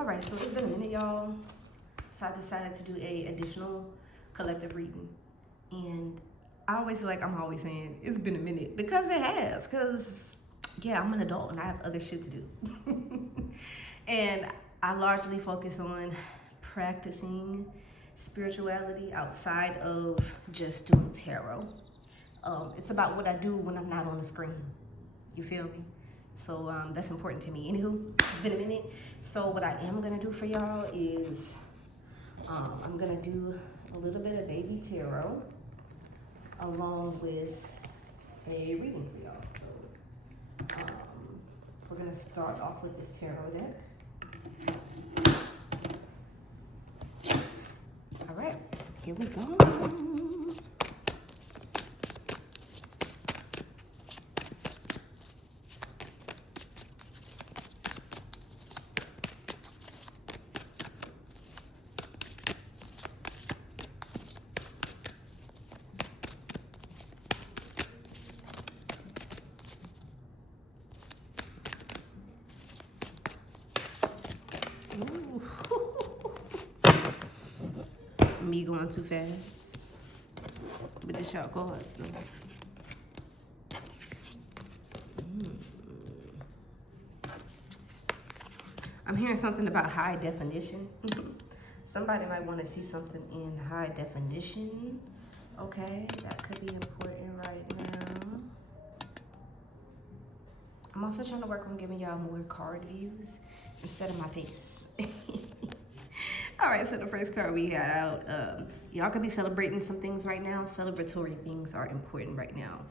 All right, so it's been a minute, y'all. So I decided to do a additional collective reading. And I always feel like I'm always saying it's been a minute because it has. Because, yeah, I'm an adult and I have other shit to do. And I largely focus on practicing spirituality outside of just doing tarot. It's about what I do when I'm not on the screen. You feel me? So that's important to me. Anywho, it's been a minute. So what I am gonna do for y'all is I'm gonna do a little bit of baby tarot along with a reading for y'all. So we're gonna start off with this tarot deck. All right, here we go. Me going too fast. But this y'all cards though. I'm hearing something about high definition. Somebody might want to see something in high definition. Okay, that could be important right now. I'm also trying to work on giving y'all more card views instead of my face. All right, so the first card we got out, y'all could be celebrating some things right now. Celebratory things are important right now.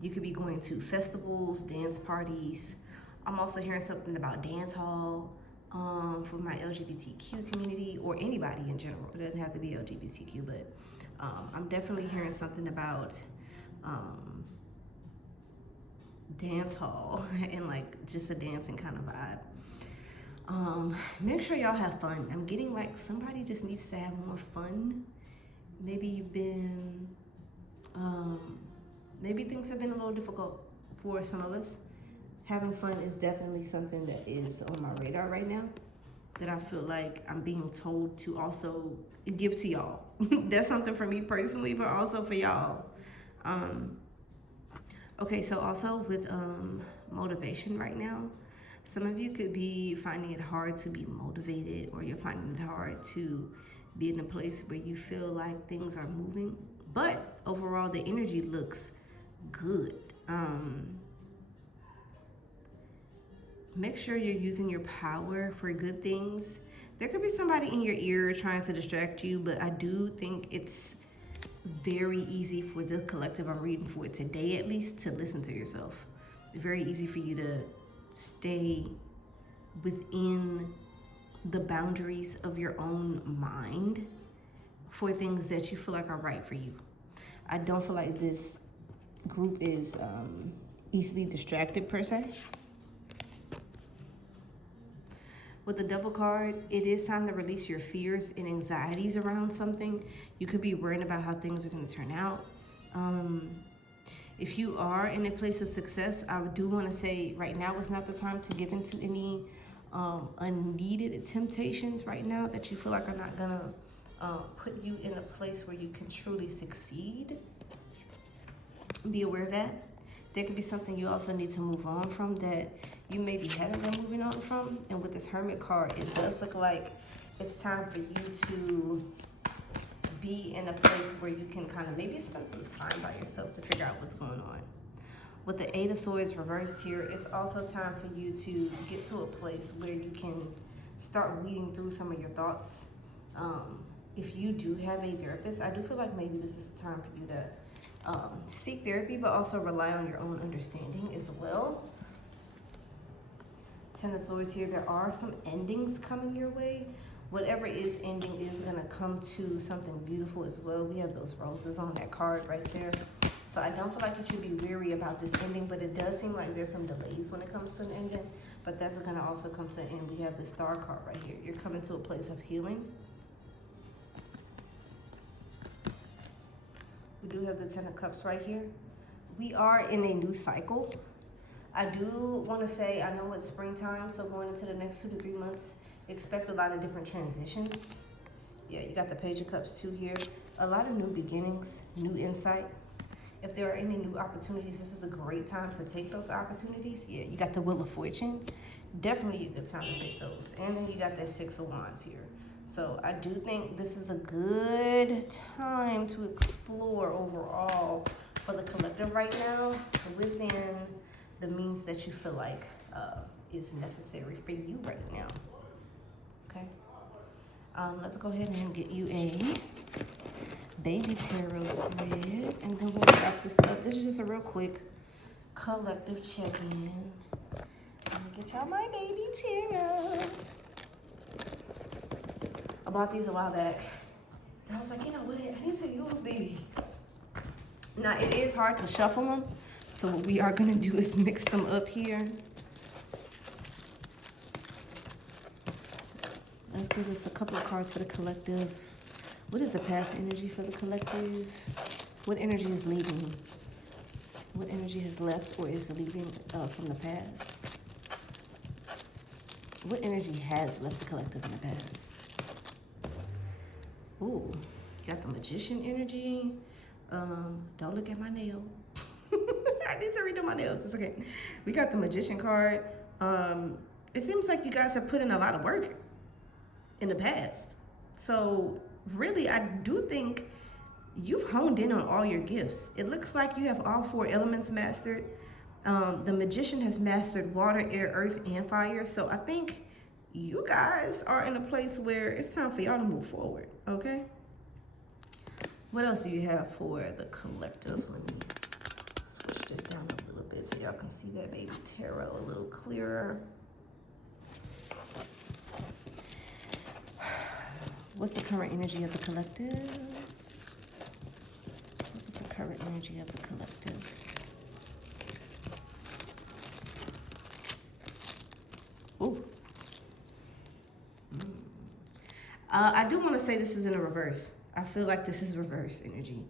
You could be going to festivals, dance parties. I'm also hearing something about dance hall for my LGBTQ community or anybody in general. It doesn't have to be LGBTQ, but I'm definitely hearing something about dance hall and like just a dancing kind of vibe. Make sure y'all have fun. I'm getting like somebody just needs to have more fun. Maybe you've been, maybe things have been a little difficult for some of us. Having fun is definitely something that is on my radar right now that I feel like I'm being told to also give to y'all. That's something for me personally, but also for y'all. Okay, so also with motivation right now, some of you could be finding it hard to be motivated, or you're finding it hard to be in a place where you feel like things are moving, but overall the energy looks good. Make sure you're using your power for good things. There could be somebody in your ear trying to distract you, but I do think it's very easy for the collective I'm reading for today, at least, to listen to yourself. It's very easy for you to stay within the boundaries of your own mind for things that you feel like are right for you. I don't feel like this group is easily distracted per se. With the Devil card, it is time to release your fears and anxieties around something. You could be worried about how things are going to turn out. If you are in a place of success, I do want to say right now is not the time to give into any unneeded temptations right now that you feel like are not going to put you in a place where you can truly succeed. Be aware of that. There could be something you also need to move on from that you maybe haven't been moving on from. And with this Hermit card, it does look like it's time for you to be in a place where you can kind of maybe spend some time by yourself to figure out what's going on. With the Eight of Swords reversed here, it's also time for you to get to a place where you can start weeding through some of your thoughts. If you do have a therapist, I do feel like maybe this is the time for you to seek therapy, but also rely on your own understanding as well. Ten of Swords here, there are some endings coming your way. Whatever is ending is going to come to something beautiful as well. We have those roses on that card right there. So I don't feel like you should be weary about this ending, but it does seem like there's some delays when it comes to an ending. But that's going to also come to an end. We have the Star card right here. You're coming to a place of healing. We do have the Ten of Cups right here. We are in a new cycle. I do want to say, I know it's springtime, so going into the next 2 to 3 months, Expect a lot of different transitions. Yeah, you got the Page of Cups too here. A lot of new beginnings, new insight. If there are any new opportunities, this is a great time to take those opportunities. Yeah, you got the Wheel of Fortune. Definitely a good time to take those. And then you got that Six of Wands here. So I do think this is a good time to explore overall for the collective right now within the means that you feel like is necessary for you right now. Okay. Let's go ahead and get you a baby tarot spread, and then we'll wrap this up. This is just a real quick collective check-in. Let me get y'all my baby tarot. I bought these a while back, and I was like, you know what? I need to use these. Now, it is hard to shuffle them, so what we are gonna do is mix them up here. Let's give us a couple of cards for the collective. What is the past energy for the collective? What energy is leaving? What energy has left or is leaving from the past? What energy has left the collective in the past? Ooh, got the Magician energy. Don't look at my nail. I need to redo my nails. It's okay. We got the Magician card. It seems like you guys have put in a lot of work in the past. So really, I do think you've honed in on all your gifts. It looks like you have all 4 elements mastered. The Magician has mastered water, air, earth, and fire. So I think you guys are in a place where it's time for y'all to move forward, okay? What else do you have for the collective? Let me switch this down a little bit so y'all can see that baby tarot a little clearer. What's the current energy of the collective? What is the current energy of the collective? Ooh. I do want to say this is in a reverse. I feel like this is reverse energy.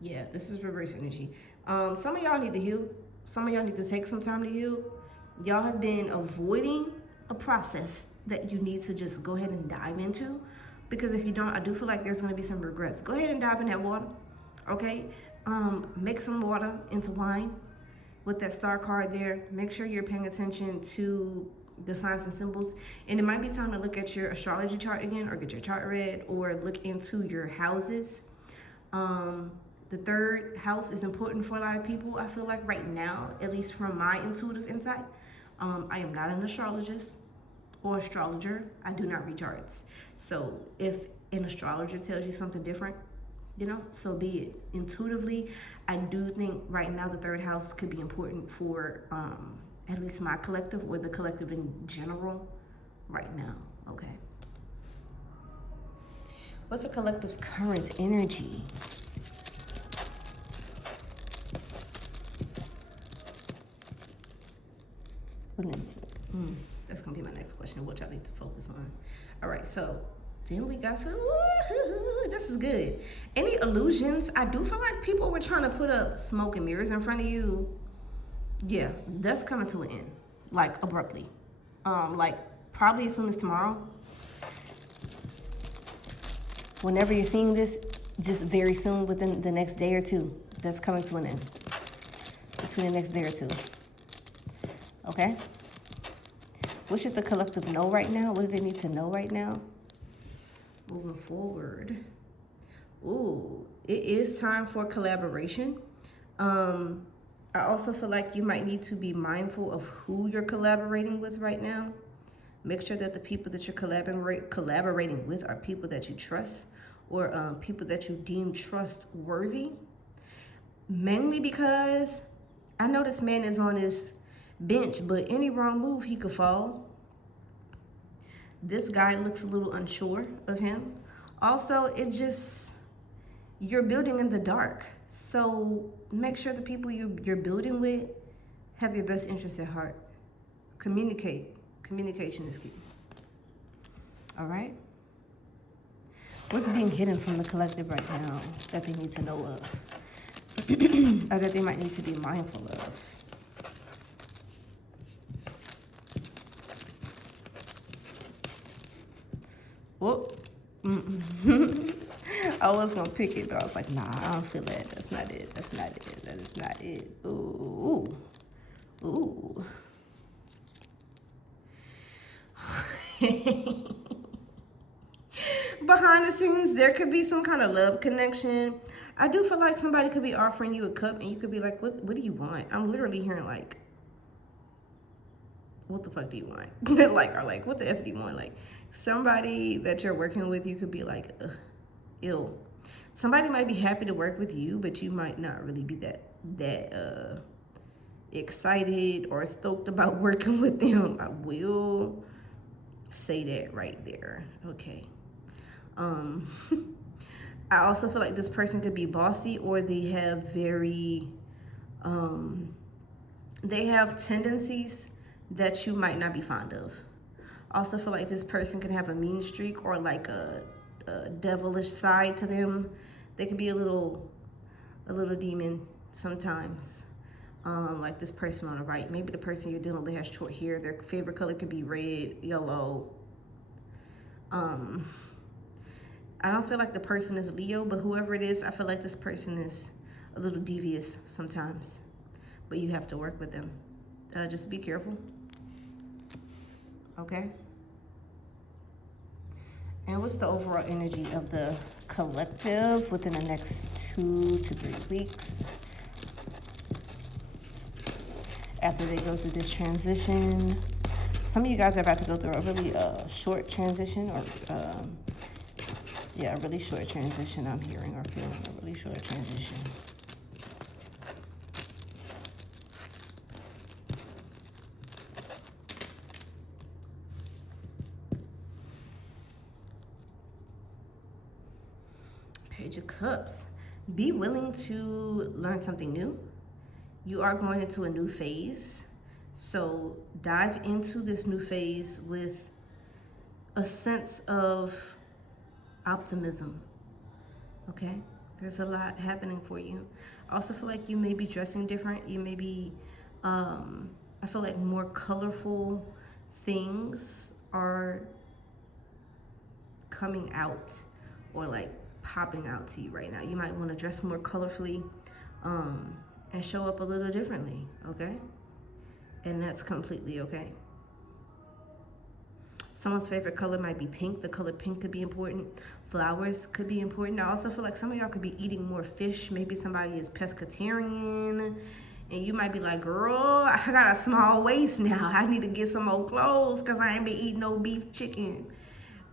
Yeah, this is reverse energy. Some of y'all need to heal. Some of y'all need to take some time to heal. Y'all have been avoiding a process that you need to just go ahead and dive into. Because if you don't, I do feel like there's going to be some regrets. Go ahead and dive in that water, okay? Make some water into wine with that star card there. Make sure you're paying attention to the signs and symbols. And it might be time to look at your astrology chart again, or get your chart read, or look into your houses. The 3rd house is important for a lot of people, I feel like right now, at least from my intuitive insight. I am not an astrologist or astrologer. I do not read charts. So if an astrologer tells you something different, you know, so be it. Intuitively, I do think right now the 3rd house could be important for at least my collective, or the collective in general right now, okay? What's the collective's current energy? That's gonna be my next question, which I need to focus on. All right, so then we got some, this is good. Any illusions? I do feel like people were trying to put up smoke and mirrors in front of you. Yeah, that's coming to an end, like abruptly. Like probably as soon as tomorrow. Whenever you're seeing this, just very soon, within the next day or two, that's coming to an end. Between the next day or two. Okay? What should the collective know right now? What do they need to know right now? Moving forward. Ooh, it is time for collaboration. I also feel like you might need to be mindful of who you're collaborating with right now. Make sure that the people that you're collaborating with are people that you trust, or people that you deem trustworthy. Mainly because I know this man is on his bench, but any wrong move, he could fall. This guy looks a little unsure of him. Also, you're building in the dark. So make sure the people you're building with have your best interests at heart. Communicate. Communication is key. All right? What's being hidden from the collective right now that they need to know of? Or that they might need to be mindful of? Whoop. I was gonna pick it, but I was like, nah, I don't feel that. That's not it. That's not it. That is not it. Ooh. Ooh. Behind the scenes, there could be some kind of love connection. I do feel like somebody could be offering you a cup and you could be like, what do you want? I'm literally hearing like, what the fuck do you want? Like, or like, what the F do you want? Like, somebody that you're working with, you could be like, ugh, ill. Somebody might be happy to work with you, but you might not really be that excited or stoked about working with them. I will say that right there. Okay. I also feel like this person could be bossy, or they have they have tendencies that you might not be fond of. Also feel like this person can have a mean streak or like a devilish side to them. They could be a little demon sometimes. Like this person on the right. Maybe the person you're dealing with has short hair. Their favorite color could be red, yellow. I don't feel like the person is Leo, but whoever it is, I feel like this person is a little devious sometimes. But you have to work with them. Just be careful. Okay? And what's the overall energy of the collective within the next 2 to 3 weeks? After they go through this transition. Some of you guys are about to go through a really short transition, or yeah, a really short transition. I'm hearing or feeling a really short transition. Page of Cups. Be willing to learn something new. You are going into a new phase. So dive into this new phase with a sense of optimism. Okay? There's a lot happening for you. I also feel like you may be dressing different. You may be, I feel like more colorful things are coming out or like popping out to you right now. You might want to dress more colorfully and show up a little differently, okay? And that's completely okay. Someone's favorite color might be pink. The color pink could be important. Flowers could be important. I also feel like some of y'all could be eating more fish. Maybe somebody is pescatarian. And you might be like, girl, I got a small waist now. I need to get some more clothes because I ain't been eating no beef, chicken,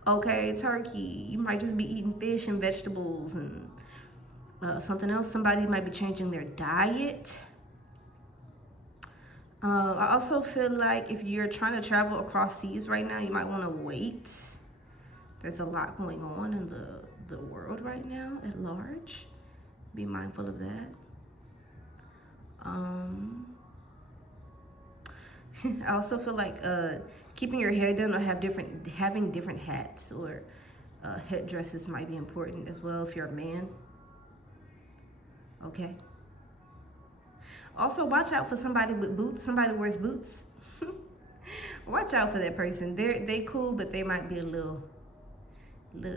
okay, turkey. You might just be eating fish and vegetables and something else. Somebody might be changing their diet. I also feel like if you're trying to travel across seas right now, you might want to wait. There's a lot going on in the world right now at large. Be mindful of that. I also feel like keeping your hair done or having different hats or headdresses might be important as well if you're a man. Okay. Also, watch out for somebody with boots. Somebody wears boots. Watch out for that person. They cool, but they might be a little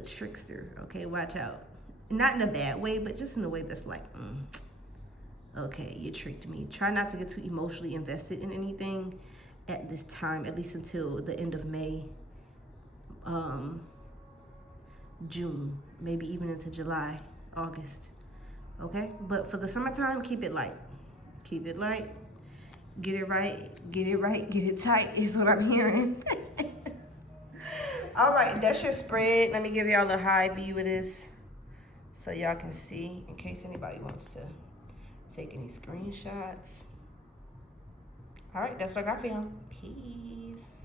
trickster. Okay, watch out. Not in a bad way, but just in a way that's like, okay, you tricked me. Try not to get too emotionally invested in anything at this time, at least until the end of May, June, maybe even into July, August. Okay, but for the summertime, keep it light. Keep it light. Get it right. Get it right. Get it tight is what I'm hearing. All right, that's your spread. Let me give y'all a high view of this so y'all can see in case anybody wants to take any screenshots. All right, that's what I got for y'all. Peace.